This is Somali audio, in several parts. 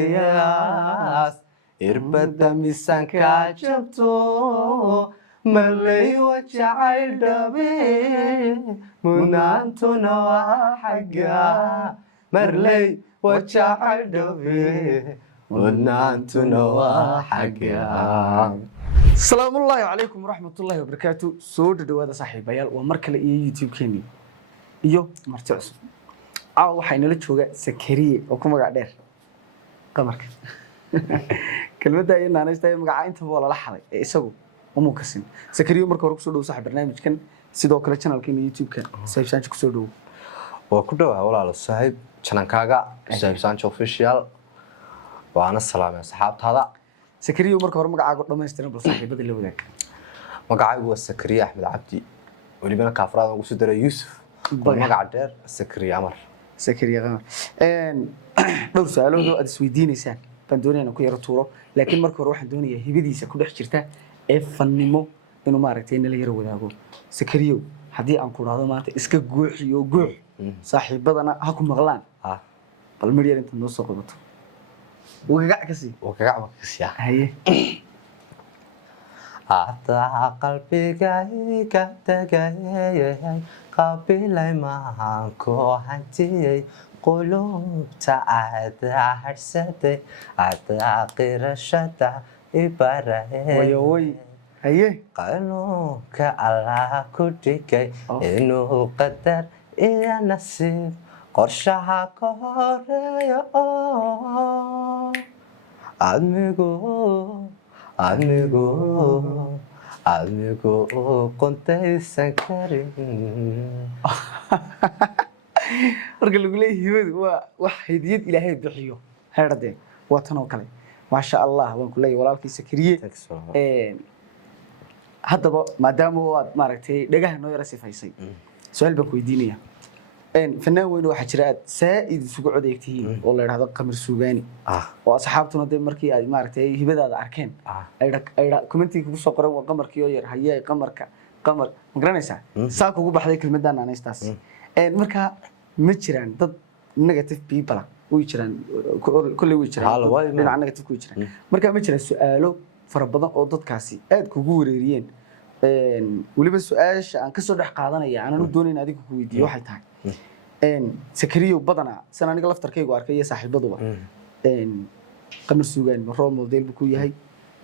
nisiraaqiyas irbada misanka jabto malay wajacayl dhabe munaantuna waa xagga marley wajacayl dhabe munaantuna waa xagga. السلام الله عليكم ورحمة الله وبركاته. سود دوادة صاحب بيال ومركل يوتيوب كني iyo marti cusub waxay nala jooga Sakariye oo ku magac dheer qamarka kelmadda ay naanaysta magaca inta wala la xalay isagu uma kasin Sakariye marka hore ku soo dhaw saaxiib barnaamijkan sidoo kale channelkeena YouTube-ka Saif Sancho ku soo dhaw waa ku dhaw walaalo saaxiib channelkaaga Saif Sancho official waana salaamay asxaabtaada. Sakariye marka hore magacaaga dhameystiran bal saaxiibada la wadaag. magacaygu waa Sakariye Axmed Cabdi walibana kaafraad ugu soo daray Yusuf magaca dheer Sakariye Amar. Sakariye Amar dhowr su'aalood oo aad isweydiinaysaan baan doonayaa ku yara tuuro laakiin marka hore waxaan doonayaa hibadiisa ku dhex jirta ee fannimo inuu maaragtay in la yara wadaago. Sakariye haddii aan ku raado maanta iska gooxiyo goox saaxiibadana ha ku maqlaan bal mar yar inta noo soo qabato وكاع كسي هي عطا قلبي كتجاي قبل ما كوحتي قلوب تعاد حسدي عطا قرشتا إبرة ويوي هي قالوا كعلا كديك إنه قدر إيه نصيب قرشها كهريا amigo qontaysan karin marka lagu leeyahay hibadu waa wax hadiyad Ilaahay bixiyo heerade waa tan oo kale ma sha Allah waan ku leeyahay walaalkii Sakariye haddaba maadaama aad maaragtay dhagaha noo yara sifaysay su'aal baan ku weydiinaya فنان وين واحد جراد سائد سوق عديكتين والله هذا قمر سوغاني واصحابتنا دي markii ay maaragtay hibadaada arkeen ay commenting ku soo qoran waa qamarkii yar hayay qamar ma garanaysaa saa kugu baxday kelmadan aanaystaas marka ma jiraan dad negative people way jiraan kulli way jiraan dhinaca negative ku jiraan marka ma jiraan su'aalo fara badan oo dadkaasi aad kugu wareeriyeen waliba su'aasha aan ka soo dhex qaadanaya aanan doonayn adiga ku weydiiyo waxay tahay Sakariye badana san aniga laftarkaygu arkay iyo saaxiibaduba qamar suugaan role model ku yahay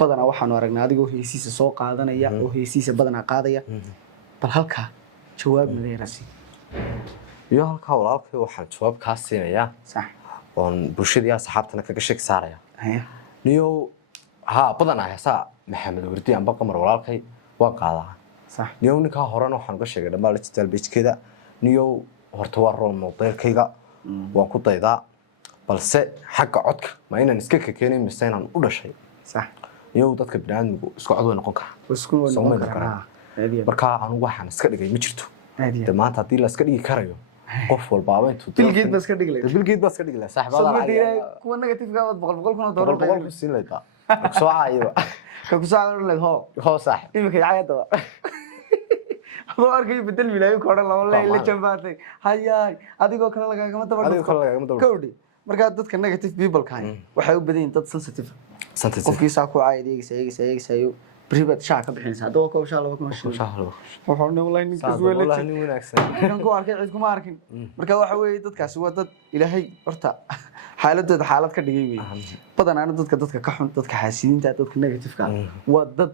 badana waxaan aragnaa adigoo heesiisa soo qaadanaya oo heesiisa badana qaadaya bal halka jawaab madeerasi iyo halka walaalkay waxaan jawaab ka siinayaa sax oo bulshada asxaabtana kaga sheeg saaraya niyo badana heesa Maxamed Wardi amba qamar walaalkay waa qaadaa sax niyo ninka horena waxaan uga sheegay dhammaan digital page-keeda niyo horta waa role model-kayga waan ku daydaa balse xagga codka ma inaan iska keenay mise inaan u dhashay sax iyo dadka binaadmigu isku cod way noqon karaa marka anigu waxaan iska dhigay ma jirto maanta haddii la iska dhigi karayo qof walbaaba intuu bilgeed baa iska dhigi lahaa saaxiibada kuwa negative-ka wad boqol kuna boqol ku siin lahaa soo caayiba ka ku saaran leed hoo saaxiib imika caayada oo arkay bedel milaayo koodhan laba la jambaatay hayay adigoo kale lagagama daba kowdi marka dadka negative people kaan waxay u badan yihiin dad sensitive qofkiisa ku caaydeegisayo private shaa ka bixinaysa doo ka shaa laba kuma shaa wuxuu online ninka wanaagsan kan ku arkay cid kuma arkin marka waxa weeye dadkaasi waa dad Ilaahay horta xaaladooda xaalad ka dhigay weey badanaa dadka ka xun dadka xaasidiinta dadka negative-ka waa dad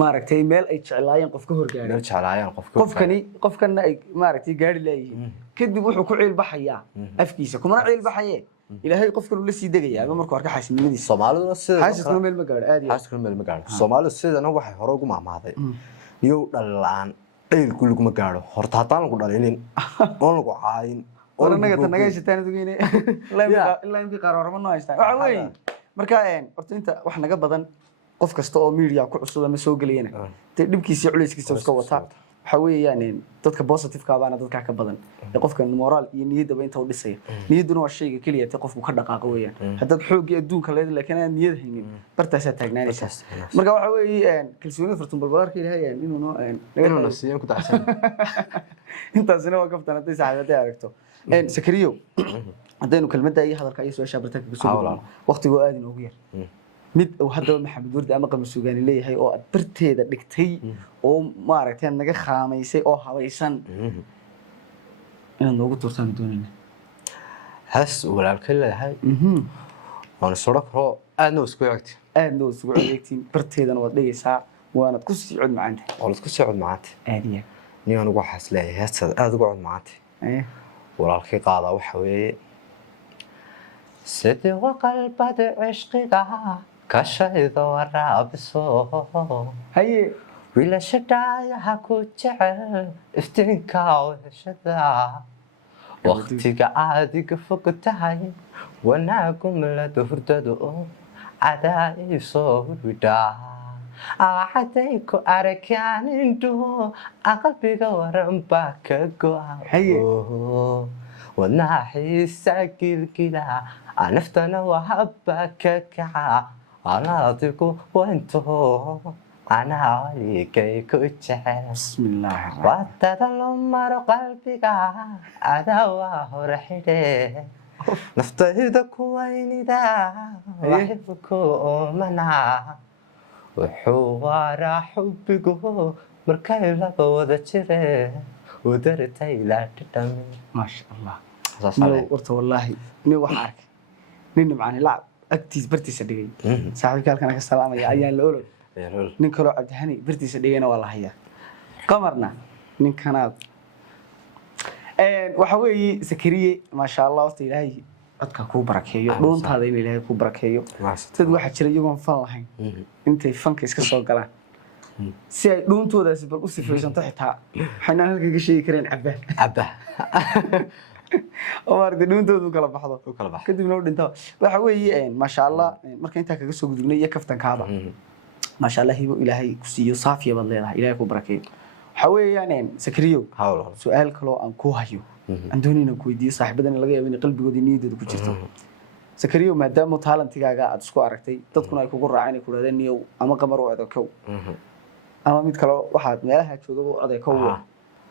maaragtay meel ay jeclaayeen qof ka horgaareen qofkana ay maaragtay gaari leeyihiin kadib wuxuu ku ciil baxayaa afkiisa kuma ciil baxayee Ilaahay qofka uu la sii degayaa markuu arka xaasnimadiisa Soomaalida sida xaasnimo meel ma gaaro aad Soomaalida sidana waxay hore ugu maamaaday iyo dhalaan dhayl kullu ma gaaro horta hataan lagu dhalinin oo lagu caayin oo naga shitaan dugine ilaa intii qaar horma noo haystaan waxa weey marka horta inta wax naga badan qof kasta oo media ku cusub ama soo galiyana dibkiisa culayskiisa iska wata waxa weeyaan dadka positive ka baana dadka ka badan qofka moral iyo niyadaba inta u dhisay niyaduna waa shayga kaliya ee qofku ka dhaqaaqo weeyaan hadad xoog adduunka leedahay laakiin aan niyad haynin bartaas taagnaanaysa marka waxa weeyaan kalsoonida fartan balbalarka Ilaahay inuu nasiyo ku taxsan intaasina waa kaftanatay saaxiibada aragto Sakariye haddaynu kelmadda iyo hadalka iyo su'aasha bartanka ka soo gudbino waqtigu aad inoogu yar mid uu haddaba maxamed wardi ama qamar suugaani leeyahay oo aad barteeda dhigtay oo maaragtay naga khaamaysay oo habaysan inaad noogu turtaan doonayna هس ولا الكل هاي وانا صورك هو انا وسكويكتي aadna waa isugu adeegtiin barteedana waad dhigaysaa waanad ku sii cod macaanta ولا اسكو سعود معاتي aadiya ني انا waxaas leeyahay heestada aad ugu cod macaatay walaalkii qaada waxa weeye sidii qalbada cishqiga ka shaydo waraabiso haye wiilasha dhaayaha ku jecel iftiinka weheshada waqtiga aadiga fog tahay wanaagu malada hurdada oo cadaayisoo hurwidhaa acaday ku arkaan indhuhu aqalbiga waran baa ka go'a wadnaha xiisa gilgila naftana wahabba ka kaca alaadigu wayntaho anaa waligay ku jecel bismillaahi wadada loo maro qalbiga adaa waa hore xidhe naftayda ku waynida waxba ku oomanaa wuxuu waaraa xubbigu markay laba wada jireen udartay ilaa dhadhami maasha allah warta wallaahi nin waxaa arkay nin macani lacab agtiis bartiisa dhigay saaxiibka halkan ka salaamaya ayaan la olol nin kaloo cabdihani bartiisa dhigayna waa la hayaa qamarna ninkanaad waxa weeye sakariye maasha allah wasta ilaahay codka kuu barakeeyo dhuuntaada in ilaahay kuu barakeeyo dad waxaa jira iyagoon fan lahayn intay fanka iska soo galaan si ay dhuuntoodaasi bal u sifaysanto xitaa waxaynaan halka ka sheegi kareen cabba oo maaragtay dhuuntooda u kala baxdo kadibna u dhinto waxa weeye maasha allah marka intaa kaga soo gudubnay iyo kaftankaaba maasha allah hibo ilaahay ku siiyo saafiya baad leedahay ilaahay kuu barakeeyo waxa weeyaan sakariyo su'aal kaloo aan ku hayo aan doonayna ku weydiiyo saaxiibadana laga yaabo in qalbigooda niyadooda ku jirto sakariyo maadaama talentigaaga aad isku aragtay dadkuna ay kugu raaceen ay ku raadeen niyow ama qamar u codekow ama mid kale waxaad meelaha joogaba u codekow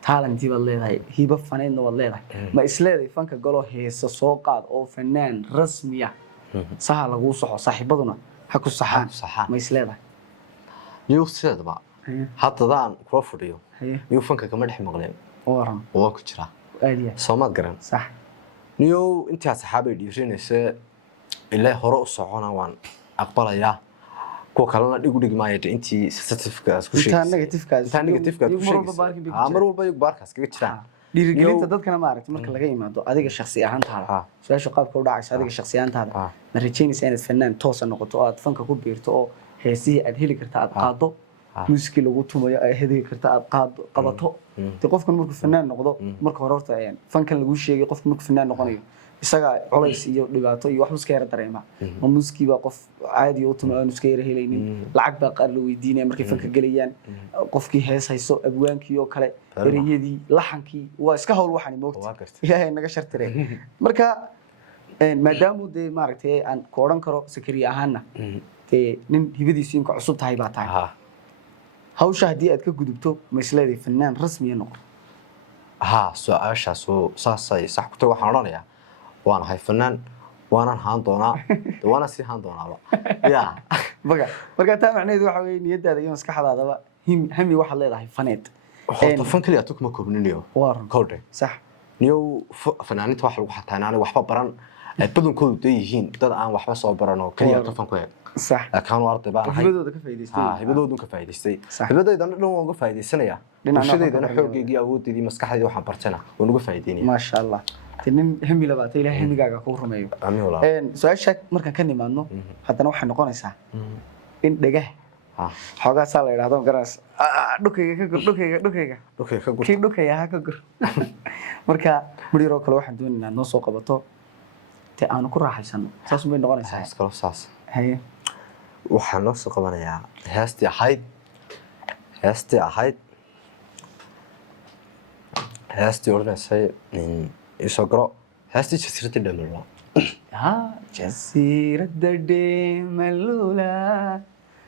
talentii baad leedahay hibo faneedna waad leedahay ma isleedahay fanka galo heesa soo qaad oo fanaan rasmiya saha laguu soxo saaxiibaduna ha ku saxaan ma isleedahay niyow sideedaba haddadaan kula fadhiyo niyow fanka kama dhex maqleen waran waa ku jiraa aadiya soomaad garan sax niyow intaa saxaabay dhiirinaysa ilaa hore u socona waan aqbalayaa kuwa kalena dhigu dhig maayo intii certificate ku sheegay inta negative-kaas ku sheegay mar walba iyagu baarkaas kaga jiraan dhiirigelinta dadkana maaragtay marka laga yimaado adiga shakhsi ahaantaada su'aasha qaabka u dhacaysa adiga shakhsi ahaantaada ma rajaynaysaa inaad fanaan toos noqoto oo aad fanka ku biirto oo heesihii aad heli karta aad qaado muusikii lagu tumayo aad heli karta aad qabato qofkan markuu fanaan noqdo marka hore horta fankan lagu sheegay qofka markuu fanaan noqonayo isaga culays iyo dhibaato iyo wax iska yara dareema ma muusikii baa qof caadi u tumayo iska yara helaynin lacag baa qaar la weydiinaya markay fanka galayaan qofkii hees hayso abwaankii oo kale ereyadii laxankii waa iska hawl waxaan moogta ilaahay naga shartiray marka maadaama dee maaragtay aan ku odhan karo sakariye ahaanna dee nin hibadiisu inka cusub tahay baa tahay hawsha haddii aad ka gudubto ma isleedahay fanaan rasmiya noqon su-aashaas saasay sax ku tahay waxaan odhanayaa waan ahay fanaan waanan haan doonaa waana sii haan doonaaba ya marka taa macnaheedu waxa weeye niyadaada iyo maskaxdaadaba hami waxaad leedahay faneed horta fan kaliya tu kuma koobniniyo kowdhe sax niyow fanaaninta wax lagu xataa inaanay waxba baran ay badankoodu dee yihiin dad aan waxba soo baran oo kaliya tu fan ku eeg صح كانوا أرضي بقى هبدوا ده كفايدستي هبدوا كفايدستي هبدوا إذا نحن نوقف فايدستنا يا وشدة إذا نحن يجي أود دي مسكحة دي وحن برتنا ونوقف فايديني ما شاء الله تنين همي لبعتي له همي جاك كور مايو أمي والله سؤال شك مركان كني مانو حتى نوح نقول إسا إن دجاه حاجة سالة هذا مقراس دوكيك كي دوكيك هكذا مركا مدير كل واحد دون نص قبضه تأنا كل راح يسنو ساس بين نقول إسا كل ساس هي waxaan noo soo qabanayaa heestii odhanaysay isoo garo heestii jasiiradda dhemalula jasiiradda dhemalula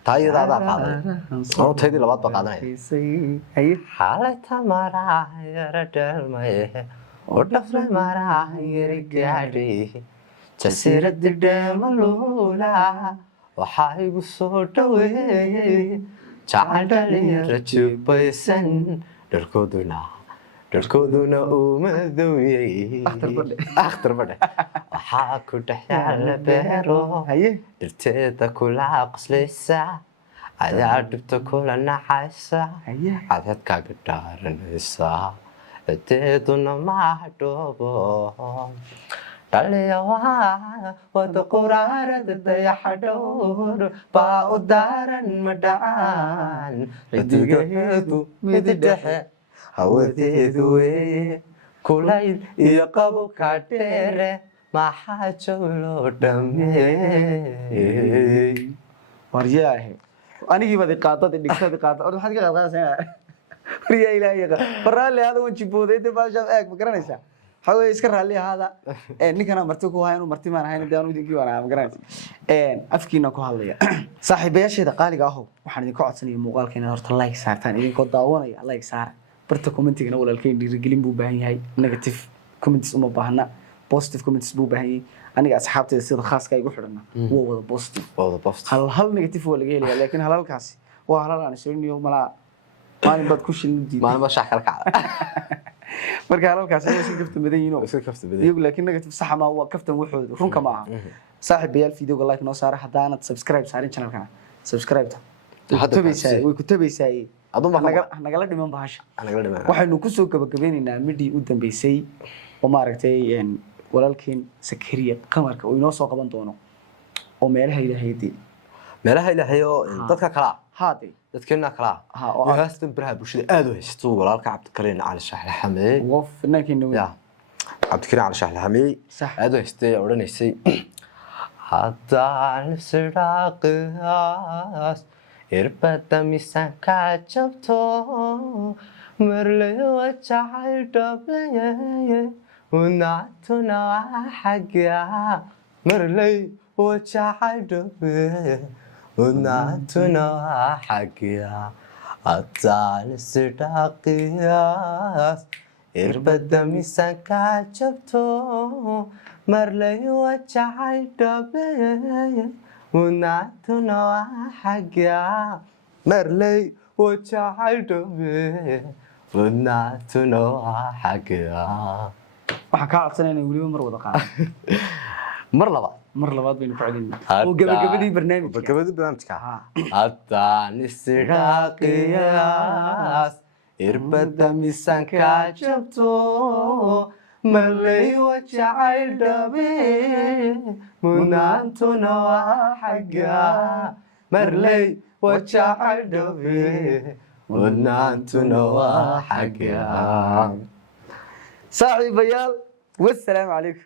taa iyada adaa qaaday anuu taydii labaad baa qaadanaya xaalay tamaraa yara dheelmaye ودفر مراه يرقادي جسيرة دملولا وحايب الصوت وي جعلني رجب بيسن دركودنا ومذوي أخطر بدي وحاكو دحيال بيرو درتيدا كل عقص ليسا عيا دبتا كل نحيسا عددكا قدار نيسا اديدنا ما دوبو دليوا ودقرار دديح دور باو دارن مدعان رديقيدو مددح هوديدو كولايد يقبو كاتيري ما حاجو لو دمي waryahe anigii baad qaadada dhigtada qaadada oo waxaad ka qaadaysaa wariyaa ilaahay faraale hada waji boodeed baasha eeg ma garanaysaa xaway iska raali hada ninkana marti ku hayn marti maan hayn daan idinkii waana ma garanaysaa afkiina ku hadlaya saaxiibayaasheeda qaaliga ah waxaan idin ka codsanayaa muuqaalkeena horta like saartaan idinkoo daawanaya like saar barta commentigana walaalkeen dhiirigelin buu baahan yahay negative comments uma baahna positive comments buu baahan yahay aniga asxaabteeda sida khaaska ay ugu xidhana waa wada positive hal negative waa laga helayaa laakiin halalkaasi waa halal aan sheegnayo maalin baad ku shilin maalin baad shax kala kacda marka halalkaasi waa si kafta badan yihiin iyagu laakiin negative sax ma waa kaftan wuxuu runka ma aha saaxiibayaal videoga like noo saara hadaanad subscribe saarin channelkana subscribe way ku tabaysaa aduma nagala dhiman bahasha waxaynu ku soo gabagabeynaynaa midii u dambeysay oo maaragtay walaalkeen Sakariya qamarka oo inoo soo qaban doono oo meelaha ilaahay oo dadka kala dadkeena kala oo haastan baraha bulshada aad u haysto walaalka Cabdikariin Cali Shaxle Xamee waf finaankeena weey Cabdikariin Cali Shaxle Xamee aad u haystay oranaysay haddaan siraaqaas irbada misan ka jabto marlay wajacay dhablay ونعتنا حقا مرلي وجعدوا ونعتنا حقا أطال الصداقياس إربد ميسان كاجبتو مرلي وجعدوا ونعتنا حقا مرلي وجعدوا ونعتنا حقا waxaan ka codsanaynaa waliba mar wada qaado mar labaad baynu ku celinaa oo gabagabadii barnaamijka haddaan isiraaqiyaas irbada miisaanka jabto marlay wajacay dhabe munaantuna waa xagga marlay wajacay dhabe munaantuna waa xagga صاحبيال والسلام عليكم